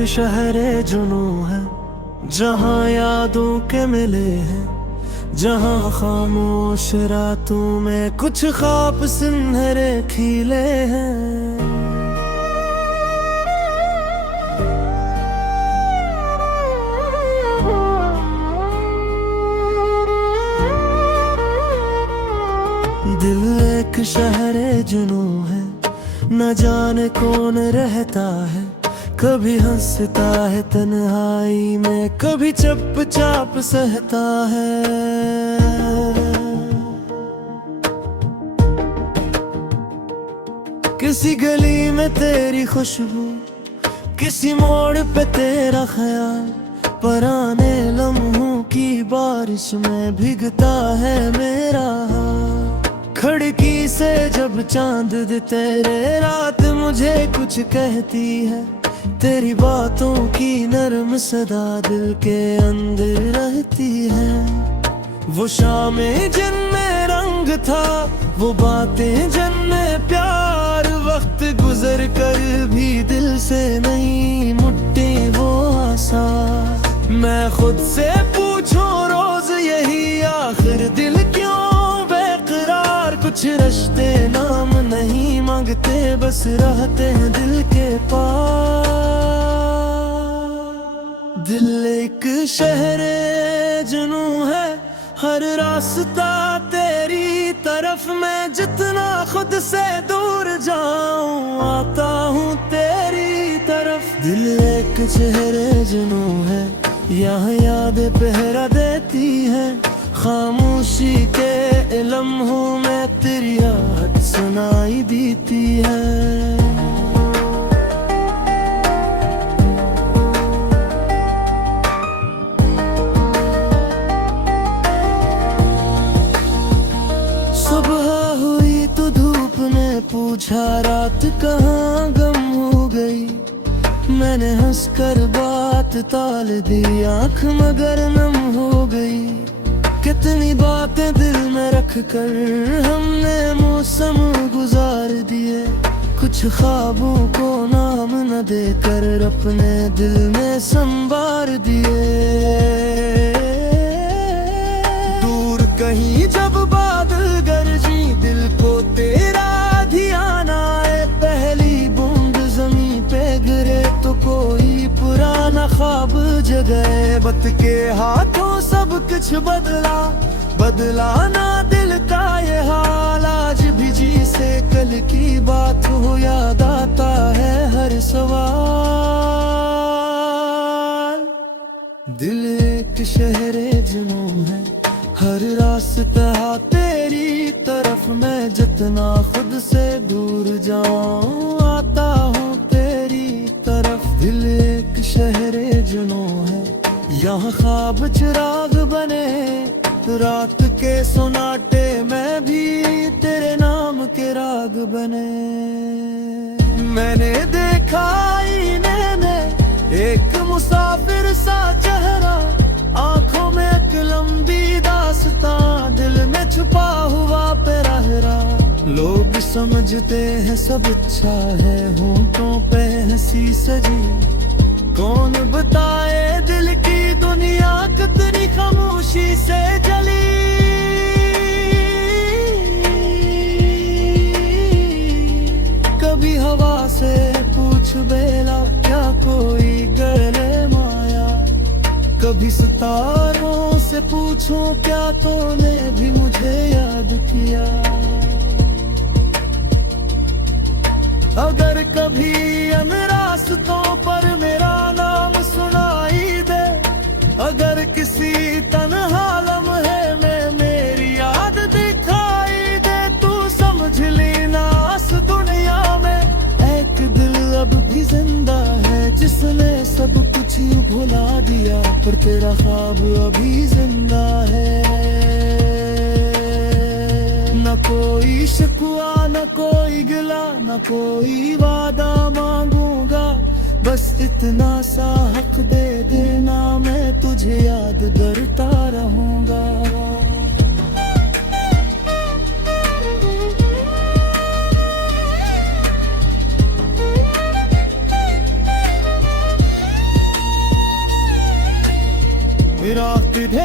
एक शहरे जुनू है जहाँ यादों के मिले हैं, जहाँ खामोश रातों में कुछ ख्वाब सुनहरे खिले हैं। दिल एक शहरे जुनू है, न जाने कौन रहता है, कभी हंसता है तन्हाई में, कभी चुपचाप सहता है। किसी गली में तेरी खुशबू, किसी मोड़ पे तेरा ख्याल, पुराने लम्हों की बारिश में भीगता है मेरा हाल। खिड़की से जब चांद दे तेरे रात मुझे कुछ कहती है, तेरी बातों की नरम सदा दिल के अंदर रहती है। वो शामें जिनमें रंग था, वो बातें जिनमें प्यार, वक्त गुजर कर भी दिल से नहीं मुट्ठी वो आसार। मैं खुद से पूछूं रोज यही, आखिर दिल क्यों बेकरार। कुछ रिश्ते नाम नहीं मांगते, बस रहते हैं दिल के पास। दिल एक शहरे जुनू है, हर रास्ता तेरी तरफ। मैं जितना खुद से दूर जाऊं, आता हूँ तेरी तरफ। दिल एक शहरे जुनू है, यहाँ यादें पहरा देती है, खामोशी के लम्हों में तेरी याद सुनाई देती है। पूछा रात कहाँ गम हो गई, मैंने हंसकर बात टाल दी, आँख मगर नम हो गई। कितनी बातें दिल में रख कर हमने मौसम गुजार दिए, कुछ ख्वाबों को नाम न देकर अपने दिल में संवार दिए। दूर कहीं जब बादल गरजी, दिल को तेरा ध्यान आए, पहली बूंद जमीन पे गिरे तो कोई पुराना ख्वाब जगाए। वक्त के हाथों सब कुछ बदला, बदला ना दिल का ये हाल। आज भी जी से कल की बात हो याद आता है हर सवाल। दिल एक शहरे जुनू है, हर रास्ता तेरी तरफ। मैं जितना खुद से दूर जाऊं, आता हूँ तेरी तरफ। दिल एक शहरे जुनू है, यहाँ ख्वाब चिराग बने, रात के सोनाटे में भी तेरे नाम के राग बने। मैंने देखा आईने में एक मुसाफिर सा चेहरा, आंखों में एक लंबी दास्तां, दिल में छुपा हुआ पहरा। लोग समझते हैं सब अच्छा है, होंठों पे हंसी सजी, कौन बताए दिल की दुनिया कितनी खामोशी से जली। कभी हवा से पूछ बेला, क्या कोई गले माया, कभी सितारों से पूछूं क्या तूने भी मुझे याद किया। अगर कभी इन रास्तों पर मेरा नाम सुनाई दे, अगर किसी तन्हा लम्हे में मेरी याद दिखाई दे, तू समझ लेना इस दुनिया में एक दिल अब भी जिंदा है, जिसने सब कुछ भुला दिया, पर तेरा ख्वाब अभी जिंदा है। न कोई शिकवा न कोई गिला, न कोई वादा मांगूंगा, बस इतना सा हक दे देना, मैं तुझे याद करता रहूंगा।